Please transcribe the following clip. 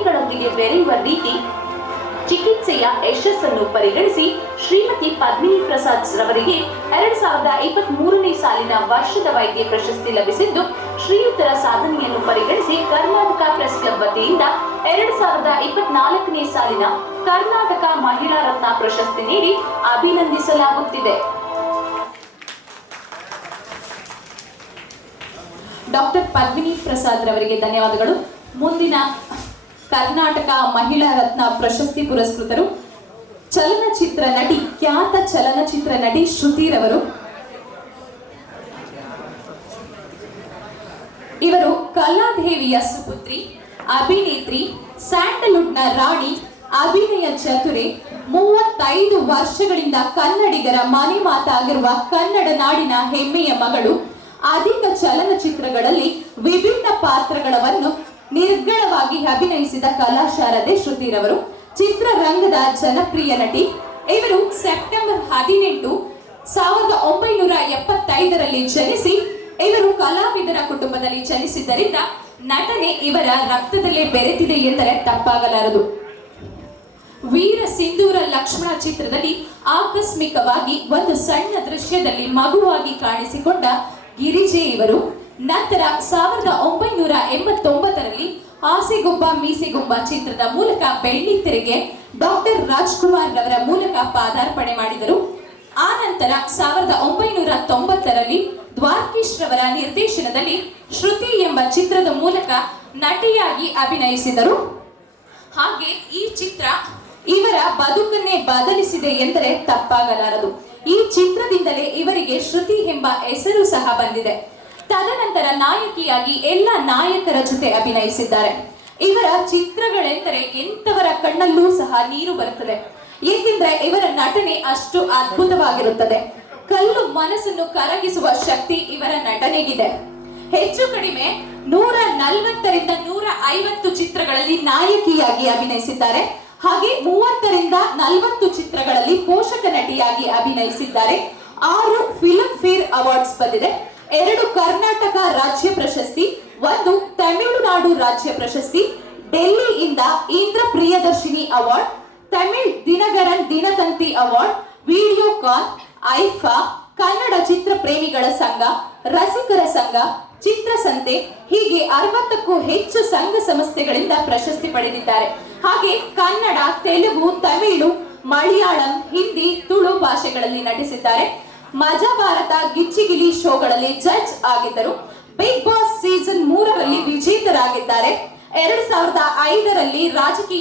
ರೋಗಿಗಳೊಂದಿಗೆ ಬೆರೆಯುವ ರೀತಿ, ಚಿಕಿತ್ಸೆಯ ಯಶಸ್ಸನ್ನು ಪರಿಗಣಿಸಿ ಶ್ರೀಮತಿ ಪದ್ಮಿನಿ ಪ್ರಸಾದ್ ರವರಿಗೆ 2023ನೇ ಸಾಲಿನ ವರ್ಷದ ವೈದ್ಯ ಪ್ರಶಸ್ತಿ ಲಭಿಸಿದ್ದು, ಶ್ರೀಯುತರ ಸಾಧನೆಯನ್ನು ಪರಿಗಣಿಸಿ ಕರ್ನಾಟಕ ಪ್ರೆಸ್ ಕ್ಲಬ್ ವತಿಯಿಂದ 2024ನೇ ಸಾಲಿನ ಕರ್ನಾಟಕ ಮಹಿಳಾ ರತ್ನ ಪ್ರಶಸ್ತಿ ನೀಡಿ ಅಭಿನಂದಿಸಲಾಗುತ್ತಿದೆ. ಡಾಕ್ಟರ್ ಪದ್ಮಿನಿ ಪ್ರಸಾದ್ ರವರಿಗೆ ಧನ್ಯವಾದಗಳು. ಮುಂದಿನ ಕರ್ನಾಟಕ ಮಹಿಳಾ ರತ್ನ ಪ್ರಶಸ್ತಿ ಪುರಸ್ಕೃತರು ಚಲನಚಿತ್ರ ನಟಿ, ಖ್ಯಾತ ಚಲನಚಿತ್ರ ನಟಿ ಶ್ರುತಿರವರು. ಇವರು ಕಲಾದೇವಿಯ ಸುಪುತ್ರಿ, ಅಭಿನೇತ್ರಿ, ಸ್ಯಾಂಡಲ್ವುಡ್ನ ರಾಣಿ, ಅಭಿನಯ ಚತುರೆ, 35 ವರ್ಷಗಳಿಂದ ಕನ್ನಡಿಗರ ಮನೆ ಮಾತಾಗಿರುವ ಕನ್ನಡ ನಾಡಿನ ಹೆಮ್ಮೆಯ ಮಗಳು. ಅಧಿಕ ಚಲನಚಿತ್ರಗಳಲ್ಲಿ ವಿಭಿನ್ನ ಪಾತ್ರಗಳನ್ನು ನಿರ್ಗಳವಾಗಿ ಅಭಿನಯಿಸಿದ ಕಲಾಶಾರದೆ ಶ್ರುತಿರವರು ಚಿತ್ರರಂಗದ ಜನಪ್ರಿಯ ನಟಿ. ಇವರು ಸೆಪ್ಟೆಂಬರ್ 18, 1975ರಲ್ಲಿ ಜನಿಸಿ, ಇವರು ಕಲಾವಿದರ ಕುಟುಂಬದಲ್ಲಿ ಜನಿಸಿದ್ದರಿಂದ ನಟನೆ ಇವರ ರಕ್ತದಲ್ಲೇ ಬೆರೆತಿದೆ ಎಂದರೆ ತಪ್ಪಾಗಲಾರದು. ವೀರ ಸಿಂಧೂರ ಲಕ್ಷ್ಮಣ ಚಿತ್ರದಲ್ಲಿ ಆಕಸ್ಮಿಕವಾಗಿ ಒಂದು ಸಣ್ಣ ದೃಶ್ಯದಲ್ಲಿ ಮಗುವಾಗಿ ಕಾಣಿಸಿಕೊಂಡ ಗಿರಿಜೆ ಇವರು. ನಂತರ 1989ರಲ್ಲಿ ಆಸೆಗೊಬ್ಬ ಮೀಸೆಗೊಬ್ಬ ಚಿತ್ರದ ಮೂಲಕ ಬೆಳ್ಳಿತೆರೆಗೆ ಡಾಕ್ಟರ್ ರಾಜ್ಕುಮಾರ್ ರವರ ಮೂಲಕ ಪಾದಾರ್ಪಣೆ ಮಾಡಿದರು. ಆ ನಂತರ 1990ರಲ್ಲಿ ದ್ವಾರಕೀಶ್ ರವರ ನಿರ್ದೇಶನದಲ್ಲಿ ಶ್ರುತಿ ಎಂಬ ಚಿತ್ರದ ಮೂಲಕ ನಟಿಯಾಗಿ ಅಭಿನಯಿಸಿದರು. ಹಾಗೆ ಈ ಚಿತ್ರ ಇವರ ಬದುಕನ್ನೇ ಬದಲಿಸಿದೆ ಎಂದರೆ ತಪ್ಪಾಗಲಾರದು. ಈ ಚಿತ್ರದಿಂದಲೇ ಇವರಿಗೆ ಶ್ರುತಿ ಎಂಬ ಹೆಸರು ಸಹ ಬಂದಿದೆ. ತದನಂತರ ನಾಯಕಿಯಾಗಿ ಎಲ್ಲ ನಾಯಕರ ಜೊತೆ ಅಭಿನಯಿಸಿದ್ದಾರೆ. ಇವರ ಚಿತ್ರಗಳೆಂದರೆ ಎಂತವರ ಕಣ್ಣಲ್ಲೂ ಸಹ ನೀರು ಬರುತ್ತದೆ. ಏಕೆಂದರೆ ಇವರ ನಟನೆ ಅಷ್ಟು ಅದ್ಭುತವಾಗಿರುತ್ತದೆ. ಕಲ್ಲು ಮನಸ್ಸನ್ನು ಕರಗಿಸುವ ಶಕ್ತಿ ಇವರ ನಟನೆಗಿದೆ. ಹೆಚ್ಚು ಕಡಿಮೆ 140ರಿಂದ 150 ಚಿತ್ರಗಳಲ್ಲಿ ನಾಯಕಿಯಾಗಿ ಅಭಿನಯಿಸಿದ್ದಾರೆ. ಹಾಗೆ 30ರಿಂದ 40 ಚಿತ್ರಗಳಲ್ಲಿ ಪೋಷಕ ನಟಿಯಾಗಿ ಅಭಿನಯಿಸಿದ್ದಾರೆ. 6 ಫಿಲ್ಮ್ ಫೇರ್ ಅವಾರ್ಡ್ಸ್ ಬಂದಿದೆ, 2 ಕರ್ನಾಟಕ ರಾಜ್ಯ ಪ್ರಶಸ್ತಿ, 1 ತಮಿಳುನಾಡು ರಾಜ್ಯ ಪ್ರಶಸ್ತಿ, ಡೆಲ್ಲಿಯಿಂದ Indira Priyadarshini award, Tamil Dinakaran Dinathanthi award, Videocon, IIFA, Kannada ಚಿತ್ರ ಪ್ರೇಮಿಗಳ ಸಂಘ, ರಸಿಕರ ಸಂಘ, ಚಿತ್ರಸಂತೆ, ಹೀಗೆ 60ಕ್ಕೂ ಹೆಚ್ಚು ಸಂಘ ಸಂಸ್ಥೆಗಳಿಂದ ಪ್ರಶಸ್ತಿ ಪಡೆದಿದ್ದಾರೆ. ಹಾಗೆ ಕನ್ನಡ, ತೆಲುಗು, ತಮಿಳು, ಮಲಯಾಳಂ, ಹಿಂದಿ, ತುಳು ಭಾಷೆಗಳಲ್ಲಿ ನಟಿಸಿದ್ದಾರೆ. ಮಜಾ ಭಾರತ, ಗಿಚ್ಚಿಗಿಲಿ ಶೋಗಳಲ್ಲಿ ಜಡ್ಜ್ ಆಗಿದ್ದರು. ಬಿಗ್ ಬಾಸ್ ಸೀಸನ್ 3ರಲ್ಲಿ ವಿಜೇತರಾಗಿದ್ದಾರೆ. 2005ರಲ್ಲಿ ರಾಜಕೀಯ